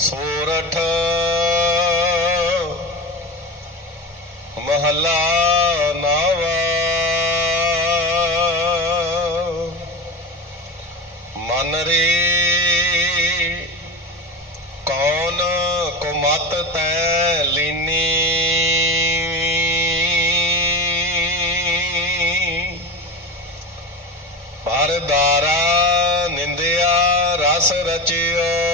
ਸੋਰਠ ਮਹਲਾ ਨਾਵਾ। ਮਨ ਰੇ ਕੌਣ ਕੁਮਤ ਤੈ ਲੀਨੀ। ਪਰਦਾਰਾ ਨਿੰਦਿਆ ਰਸ ਰਚਿਓ।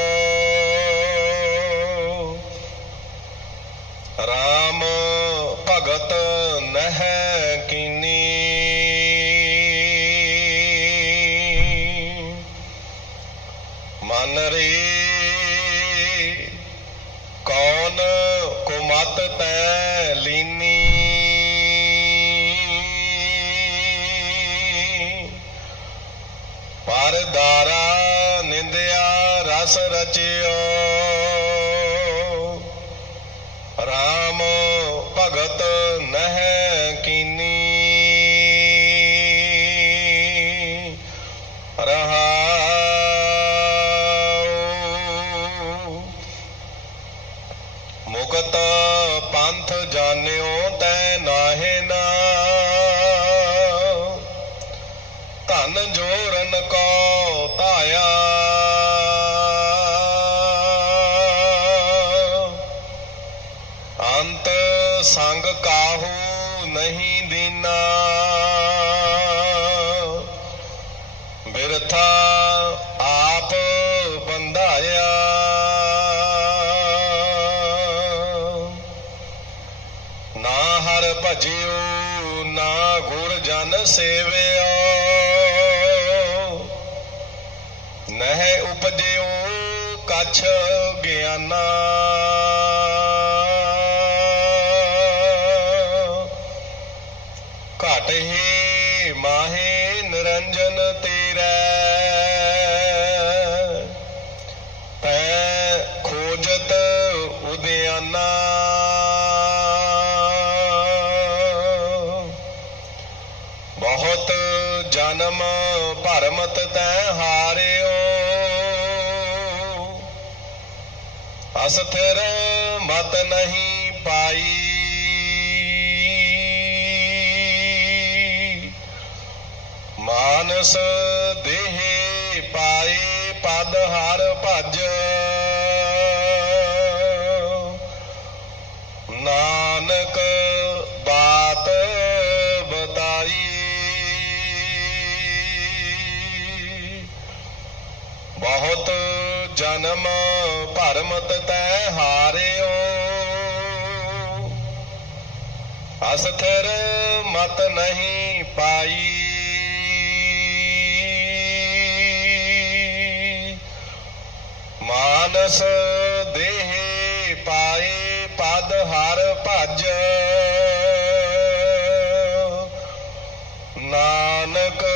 ਰਸ ਰਚਿਓ ਰਾਮ ਨਹੀਂ ਦੇਣਾ ਬਿਰਥਾ ਆਪ ਬੰਧਾਇਆ। ਨਾ ਹਰ ਭਜਿਓ, ਨਾ ਗੁਰ ਜਨ ਸੇਵਿਓ ਨਹਿ ਉਪਜਿਓ, ਕਛ ਗਿਆਨਾ। ਅਸਥਿਰ ਮਤ ਨਹੀਂ ਪਾਈ। ਮਾਨਸ ਦੇਹ ਪਾਏ ਪਦ ਹਰ ਭਜ। ਨਾਨਕ ਬਾਤ ਬਤਾਈ। ਬਹੁਤ ਜਨਮ ਭਰਮਤ ਤੈ ਹਾਰਿਓ। ਅਸਥਿਰ ਮਤ ਨਹੀਂ ਪਾਈ। ਮਾਨਸ ਦੇਹੇ ਪਾਏ ਪਦ ਹਰ ਭਜ। ਨਾਨਕ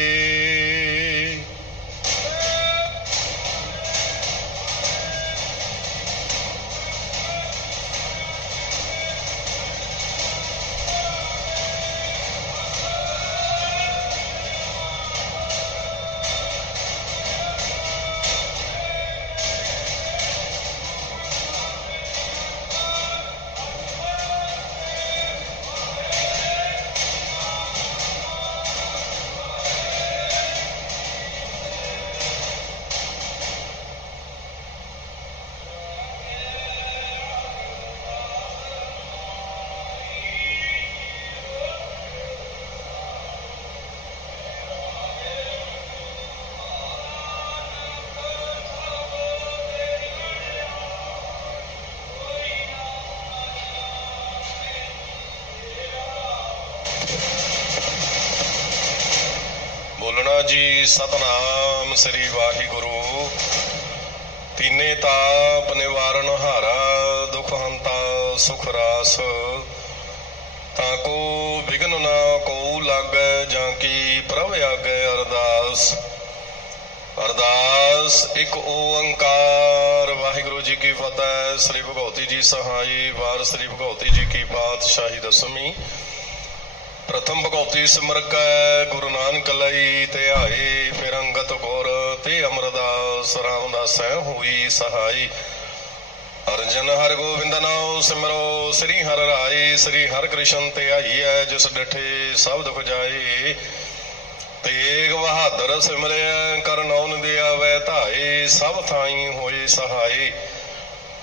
ਜੀ ਸਤਨਾਮ ਸ੍ਰੀ ਵਾਹਿਗੁਰੂ। ਤੀਨੇ ਤਾਪ ਨਿਵਾਰਨ ਹਾਰਾ, ਦੁਖ ਹੰਤਾ ਸੁਖ ਰਾਸ। ਤਾਂ ਕੋ ਵਿਗਨ ਨਾ ਕੋ ਲਾਗੈ, ਜਾਂ ਕੀ ਪ੍ਰਭ ਆਗੈ ਅਰਦਾਸ। ਅਰਦਾਸ, ਇੱਕ ਓੰਕਾਰ। ਵਾਹਿਗੁਰੂ ਜੀ ਕੀ ਫਤਿਹ। ਸ੍ਰੀ ਭਗਵਤੀ ਜੀ ਸਹਾਈ ਵਾਰ, ਸ੍ਰੀ ਭਗਵਤੀ ਜੀ ਕੀ ਬਾਦਸ਼ਾਹੀ ਦਸਮੀ। ਪ੍ਰਥਮ ਭਗਉਤੀ ਸਿਮਰਕੈ ਗੁਰੂ ਨਾਨਕ ਲਈ ਤੇ ਆਏ ਫਿਰ ਅੰਗਤ ਗੁਰ ਤੇ ਅਮਰਦਾਸ ਰਾਮਦਾਸ ਹੋਈ ਸਹਾਈ। ਅਰਜਨ ਹਰ ਗੋਬਿੰਦ ਨਾਮ ਸਿਮਰੋ, ਸ੍ਰੀ ਹਰਿ ਰਾਏ, ਸ੍ਰੀ ਹਰਿ ਕ੍ਰਿਸ਼ਨ ਤੇ ਧਿਆਈਐ ਜਿਸ ਡਠੇ ਸਭ ਦੁਖ ਜਾਏ ਤੇਗ ਬਹਾਦਰ ਸਿਮਰਿਆ ਕਰਨੌਨ ਦਿਆ ਵੈ ਧਾਏ, ਸਭ ਥਾਈ ਹੋਏ ਸਹਾਈ।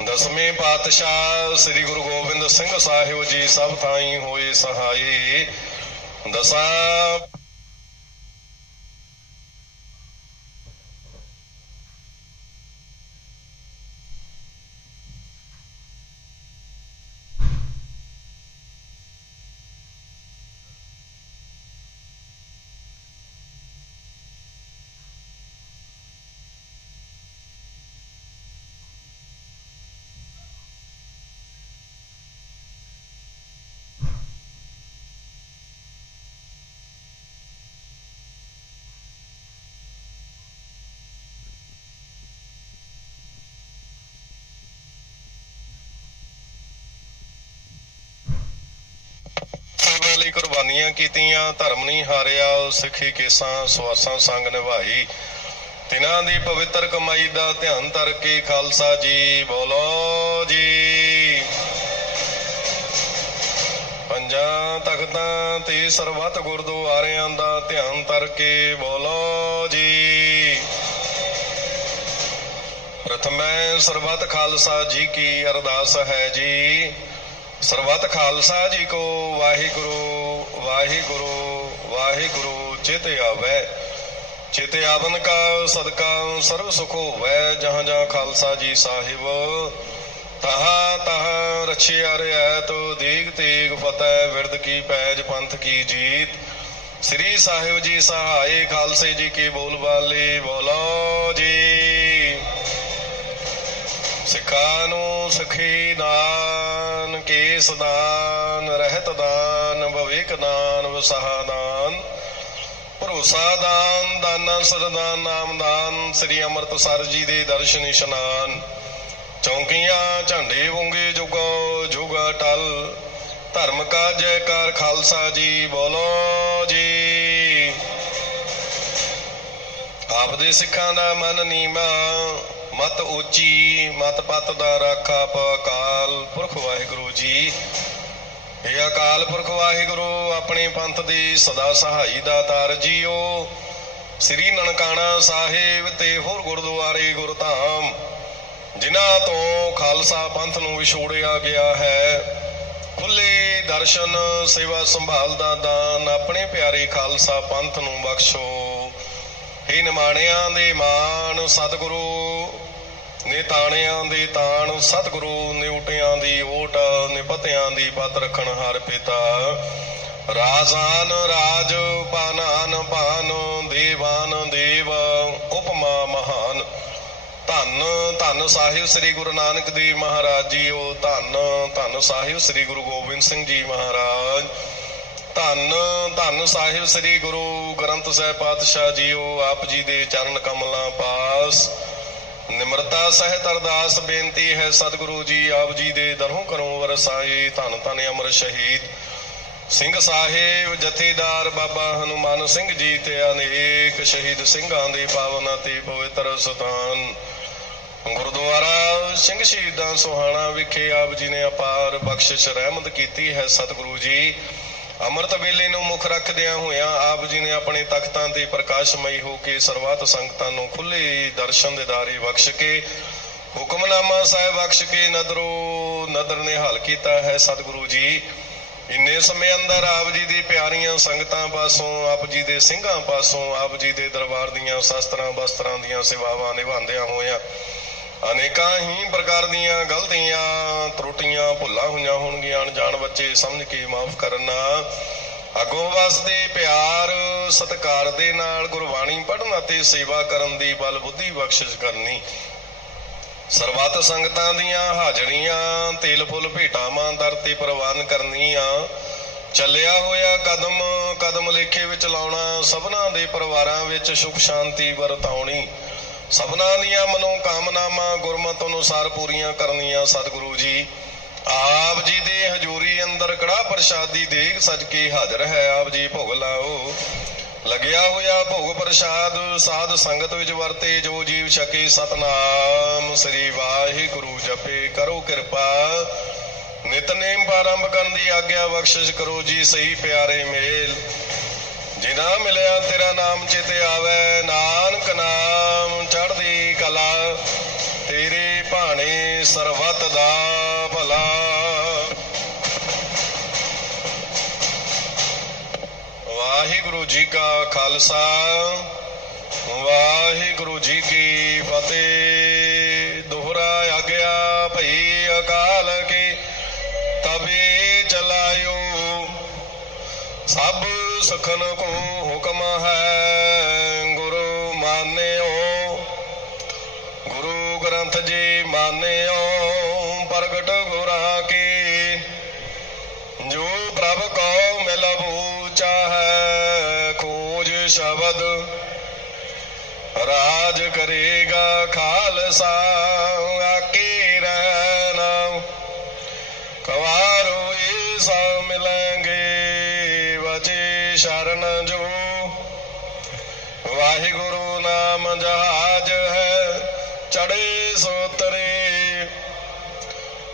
ਦਸਵੇਂ ਪਾਤਸ਼ਾਹ ਸ੍ਰੀ ਗੁਰੂ ਗੋਬਿੰਦ ਸਿੰਘ ਸਾਹਿਬ ਜੀ ਸਭ ਥਾਈ ਹੋਏ ਸਹਾਈ ਦਸਾਂ ਸੇਵਾ ਕੁਰਬਾਨੀਆਂ ਕੀਤੀਆਂ, ਧਰਮ ਨਹੀਂ ਹਾਰਿਆ ਸਿੱਖੀ ਕੇਸਾਂ, ਸਵਾਸਾਂ ਸੰਗ ਨਿਭਾਈ। ਤਿਨਾਂ ਦੀ ਪਵਿੱਤਰ ਕਮਾਈ ਦਾ ਧਿਆਨ ਧਰ ਕੇ ਖਾਲਸਾ ਜੀ, ਬੋਲੋ ਜੀ। ਪੰਜਾਂ ਤਖਤਾਂ ਤੇ ਸਰਬੱਤ ਗੁਰਦੁਆਰਿਆਂ ਦਾ ਧਿਆਨ ਧਰ ਕੇ ਬੋਲੋ ਜੀ। ਪ੍ਰਥਮੈ ਸਰਬੱਤ ਖਾਲਸਾ ਜੀ ਕੀ ਅਰਦਾਸ ਹੈ ਜੀ। ਸਰਬੱਤ ਖਾਲਸਾ ਜੀ ਕੋ ਵਾਹਿਗੁਰੂ ਵਾਹਿਗੁਰੂ ਵਾਹਿਗੁਰੂ, ਚਿਤ ਆਵੈ। ਚਿਤ ਆਵਨ ਕਾ ਸਦਕਾ ਸਰਬ ਸੁਖ ਹੋਵੈ, ਜਹਾਂ ਜਹਾਂ ਖਾਲਸਾ ਜੀ ਸਾਹਿਬ। ਤਹਾ ਤਹਾ ਰਛਿਆ ਰਿਐਤ ਦੀਗ ਤੀਗ ਫਤਿਹ ਵਿਰਦ ਕੀ ਪੈਜ ਪੰਥ ਕੀ ਜੀਤ। ਸ੍ਰੀ ਸਾਹਿਬ ਜੀ ਸਹਾਈ, ਖਾਲਸੇ ਜੀ ਕੀ ਬੋਲ ਬਾਲੇ ਬੋਲੋ ਜੀ। ਸਿੱਖਾਂ ਨੂੰ ਸਖੀ ਦਾਨ, ਕੇਸ ਦਾਨ, ਰਹਿਤ ਦਾਨ। ਭਵਿਕ ਦਾਨ ਵਸਹਾ ਦਾਨ ਭਰੋਸਾ ਦਾਨ, ਦਾਨਾ ਸਰਦਾਨ ਨਾਮ ਸ੍ਰੀ ਅੰਮ੍ਰਿਤਸਰ ਜੀ ਦੇ ਦਰਸ਼ਨ ਇਸ਼ਨਾਨ। ਚੌਂਕੀਆਂ ਝੰਡੇ ਵੰਗੇ ਜੁਗੋ ਜੁਗ ਟਲ, ਧਰਮ ਕਾ ਜੈਕਾਰ ਖਾਲਸਾ ਜੀ ਬੋਲੋ ਜੀ। ਆਪਦੇ ਸਿੱਖਾਂ ਦਾ ਮਨ ਨੀਮਾ, ਮਤ ਉੱਚੀ, ਮਤ ਪਤ ਦਾ ਰਾਖਾ ਅਕਾਲ ਪੁਰਖ ਵਾਹਿਗੁਰੂ ਜੀ। ਹੇ ਅਕਾਲ ਪੁਰਖ ਵਾਹਿਗੁਰੂ, ਆਪਣੇ ਪੰਥ ਦੀ ਸਦਾ ਸਹਾਈ ਦਾ ਤਾਰ ਜੀਓ। ਸ੍ਰੀ ਨਨਕਾਣਾ ਸਾਹਿਬ ਤੇ ਹੋਰ ਗੁਰਦੁਆਰੇ ਗੁਰਧਾਮ, ਜਿਨ੍ਹਾਂ ਤੋਂ ਖਾਲਸਾ ਪੰਥ ਨੂੰ ਵਿਛੋੜਿਆ ਗਿਆ ਹੈ। ਖੁੱਲੇ ਦਰਸ਼ਨ, ਸੇਵਾ ਸੰਭਾਲ ਦਾ ਦਾਨ ਆਪਣੇ ਪਿਆਰੇ ਖਾਲਸਾ ਪੰਥ ਨੂੰ ਬਖਸ਼ੋ। ਹੇ ਨਿਮਾਣਿਆਂ ਦੇ ਮਾਨ ਸਤਿਗੁਰੂ ਨੇ ਤਾਣਿਆਂ ਦੇ ਤਾਣ, ਸਤਿਗੁਰੂ ਨੇ ਉਟਿਆਂ ਦੀ ਓਟ ਨਿਪਤਿਆਂ ਦੀ ਪਤ ਰੱਖਣ ਹਰ ਪਿਤਾ। ਰਾਜ਼ਾਨ ਰਾਜ, ਪਾਨਾਨ ਪਾਨ, ਦੇਵਾਨ ਦੇਵ, ਉਪਮਾ ਮਹਾਨ। ਧੰਨ ਧੰਨ ਸਾਹਿਬ ਸ੍ਰੀ ਗੁਰੂ ਨਾਨਕ ਦੇਵ ਮਹਾਰਾਜ ਜੀ ਜੀਓ, ਧੰਨ ਧੰਨ ਸਾਹਿਬ ਸ੍ਰੀ ਗੁਰੂ ਗੋਬਿੰਦ ਸਿੰਘ ਜੀ ਮਹਾਰਾਜ। ਧੰਨ ਧੰਨ ਸਾਹਿਬ ਸ੍ਰੀ ਗੁਰੂ ਗ੍ਰੰਥ ਸਾਹਿਬ ਪਾਤਸ਼ਾਹ ਜੀਓ, ਆਪ ਜੀ ਦੇ ਚਰਨ ਕਮਲਾਂ ਪਾਸ। ਨਿਮਰਤਾ ਸਹਿਤ ਅਰਦਾਸ ਬੇਨਤੀ ਹੈ, ਸਤਿਗੁਰੂ ਜੀ, ਆਪ ਜੀ ਦੇ ਦਰੋਂ ਕਰੋ ਵਰਸਾਏ ਧੰਨ ਧੰਨ ਅਮਰ ਸ਼ਹੀਦ। ਸਿੰਘ ਸਾਹਿਬ, ਜਥੇਦਾਰ ਬਾਬਾ ਹਨੂਮਾਨ ਸਿੰਘ ਜੀ ਤੇ ਅਨੇਕ ਸ਼ਹੀਦ ਸਿੰਘਾਂ ਦੇ ਪਾਵਨ ਅਤੇ ਪਵਿੱਤਰ ਸਥਾਨ। ਗੁਰਦੁਆਰਾ ਸਿੰਘ ਸ਼ਹੀਦਾਂ ਸੋਹਾਣਾ ਵਿਖੇ ਆਪ ਜੀ ਨੇ ਅਪਾਰ ਬਖਸ਼ਿਸ਼ ਰਹਿਮਤ ਕੀਤੀ ਹੈ, ਸਤਿਗੁਰੂ ਜੀ। ਅੰਮ੍ਰਿਤ ਵੇਲੇ ਨੂੰ ਮੁੱਖ ਰੱਖਦਿਆਂ ਹੋਇਆਂ ਆਪ ਜੀ ਨੇ ਆਪਣੇ ਤਖਤਾਂ ਤੇ ਪ੍ਰਕਾਸ਼ਮਈ ਹੋ ਕੇ ਸਰਬੱਤ ਸੰਗਤਾਂ ਨੂੰ ਖੁੱਲੇ ਦਰਸ਼ਨ ਦੇਦਾਰੇ ਬਖਸ਼ ਕੇ, ਹੁਕਮਨਾਮਾ ਸਾਹਿਬ ਬਖਸ਼ ਕੇ ਨਦਰੋ ਨਦਰ ਨੇ ਹੱਲ ਕੀਤਾ ਹੈ ਸਤਿਗੁਰੂ ਜੀ। ਇੰਨੇ ਸਮੇਂ ਅੰਦਰ ਆਪ ਜੀ ਦੀ ਪਿਆਰੀਆਂ ਸੰਗਤਾਂ ਪਾਸੋਂ, ਆਪ ਜੀ ਦੇ ਸਿੰਘਾਂ ਪਾਸੋਂ, ਆਪ ਜੀ ਦੇ ਦਰਬਾਰ ਦੀਆਂ ਸ਼ਸਤਰਾਂ, ਬਸਤਰਾਂ ਦੀਆਂ ਸੇਵਾਵਾਂ ਨਿਭਾਉਂਦਿਆਂ ਹੋਇਆਂ ਅਨੇਕਾਂ ਹੀ ਪ੍ਰਕਾਰ ਦੀਆਂ ਗਲਤੀਆਂ, ਤਰੁੱਟੀਆਂ, ਭੁੱਲਾਂ ਹੋਈਆਂ ਹੋਣਗੀਆਂ। ਅਣਜਾਣ ਬੱਚੇ ਸਮਝ ਕੇ ਮਾਫ ਕਰਨਾ। ਅਗੋਂ ਵਾਸਤੇ ਪਿਆਰ, ਸਤਿਕਾਰ ਦੇ ਨਾਲ ਗੁਰਬਾਣੀ ਪੜ੍ਹਨ ਅਤੇ ਸੇਵਾ ਕਰਨ ਦੀ ਬਲ ਬੁੱਧੀ ਬਖਸ਼ਿਸ਼ ਕਰਨੀ। ਸਰਬੱਤ ਸੰਗਤਾਂ ਦੀਆਂ ਹਾਜ਼ਰੀਆਂ, ਤੇਲ ਫੁੱਲ ਭੇਟਾਵਾਂ, ਦਰ ਤੇ ਪ੍ਰਵਾਨ ਕਰਨੀਆਂ। ਚੱਲਿਆ ਹੋਇਆ ਕਦਮ ਕਦਮ ਲੇਖੇ ਵਿੱਚ ਲਾਉਣਾ, ਸਭਨਾ ਦੇ ਪਰਿਵਾਰਾਂ ਵਿੱਚ ਸੁਖ ਸ਼ਾਂਤੀ ਵਰਤਾਉਣੀ। ਸਭਨਾ ਦੀਆਂ ਮਨੋ ਕਾਮਨਾਵਾਂ ਗੁਰਮਤਿ ਅਨੁਸਾਰ ਪੂਰੀਆਂ ਕਰਨੀਆਂ ਸਤਿਗੁਰੂ ਜੀ। ਆਪ ਜੀ ਦੇ ਹਜ਼ੂਰੀ ਅੰਦਰ ਕੜਾ ਪ੍ਰਸ਼ਾਦੀ ਦੇਗ ਸਜ ਕੇ ਹਾਜ਼ਰ ਹੈ। ਆਪ ਜੀ ਭੋਗ ਲਾਓ। ਲਗਿਆ ਹੋਇਆ ਭੋਗ ਪ੍ਰਸ਼ਾਦ ਸਾਧ ਸੰਗਤ ਵਿੱਚ ਵਰਤੇ, ਜੋ ਜੀਵ ਛਕੇ ਸਤਨਾਮ ਸ੍ਰੀ ਵਾਹਿਗੁਰੂ ਜਪੇ ਕਰੋ ਕਿਰਪਾ। ਨਿਤਨੇਮ ਪ੍ਰਾਰੰਭ ਕਰਨ ਦੀ ਆਗਿਆ ਬਖਸ਼ਿਸ਼ ਕਰੋ ਜੀ, ਸਹੀ ਪਿਆਰੇ ਮੇਲ। ਜਿਨਾ ਮਿਲਿਆ ਤੇਰਾ ਨਾਮ ਚਿਤੇ ਆਵੇ, ਨਾਨਕ ਨਾਮ ਚੜ੍ਹਦੀ ਕਲਾ। ਤੇਰੇ ਭਾਣੇ ਸਰਬਤ ਦਾ ਭਲਾ। ਵਾਹਿਗੁਰੂ ਜੀ ਕਾ ਖਾਲਸਾ, ਵਾਹਿਗੁਰੂ ਜੀ ਕੀ ਫਤਿਹ। ਦੁਹਰਾ ਆਗਿਆ ਭਈ ਅਕਾਲ ਕੀ, ਤਬੇ ਸਭ ਸਖਨ ਕੋ ਹੁਕਮ ਹੈ, ਗੁਰੂ ਮਾਨਿਓ। ਗੁਰੂ ਗ੍ਰੰਥ ਜੀ ਮਾਨਿਓ, ਪ੍ਰਗਟ ਗੁਰਾਂ ਕੀ। ਜੋ ਪ੍ਰਭ ਕੋ ਮਿਲ ਬੂਚਾ ਹੈ, ਖੋਜ ਸ਼ਬਦ ਰਾਜ ਕਰੇਗਾ ਖਾਲਸਾ। ਆਕੇ ਰਹਿਣਾ, ਕਵਾਰੋ ਈਸਾ ਮਿਲਾਂਗੇ ਵਜੇ ਵਾਹਿਗੁਰੂ ਨਾਮ ਜਹਾਜ ਹੈ ਚੜੇ ਸੋਤਰੇ।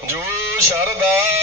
ਜੋ ਸ਼ਰਦਾ